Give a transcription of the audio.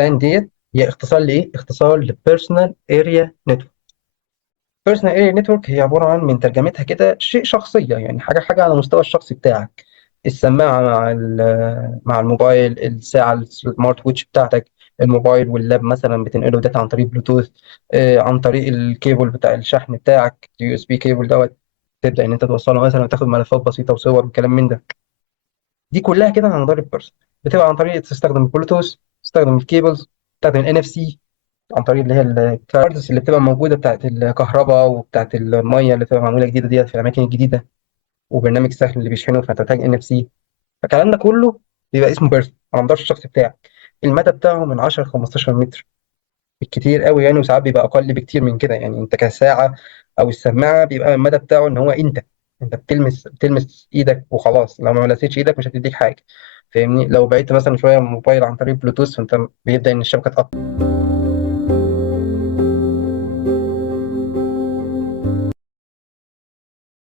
بان ديت هي اختصار لايه؟ اختصار لبيرسونال اريا نتورك. بيرسونال اريا نتورك هي عباره عن، من ترجمتها كده، شيء شخصيه، يعني حاجه على المستوى الشخصي بتاعك. السماعه مع الموبايل، الساعه السمارت ووتش بتاعتك، الموبايل واللاب مثلا بتنقله داتا عن طريق بلوتوث، عن طريق الكيبل بتاع الشحن بتاعك، اليو اس بي كيبل دوت. تبدا ان انت توصله مثلا وتاخد ملفات بسيطه وصور وكلام من ده. دي كلها كده عن طريق البيرسون. بتبقى عن طريق تستخدم البلوتوث، تستخدم الكيبلز، تستخدم الان اف سي، عن طريق اللي هي الكاردز اللي بتبقى موجوده بتاعت الكهرباء وبتاعت الميه اللي بتبقى معموله جديده ديت في الاماكن الجديده، وبرنامج سهل اللي بيشحنه فانت محتاج ان اف سي. فالكلام ده كله بيبقى اسمه بيرسون على مدار الشخص بتاعك. المدى بتاعه من 10 ل 15 متر بالكتير قوي يعني، وساعات بيبقى اقل بكتير من كده. يعني انت كساعه او السماعه بيبقى المدى بتاعه ان هو انت بتلمس ايدك وخلاص، لو ما لمستش ايدك مش هتديك حاجه. فاهمني؟ لو بعدت مثلا شويه من الموبايل عن طريق بلوتوث فانت بيبدا ان الشبكه تقطع.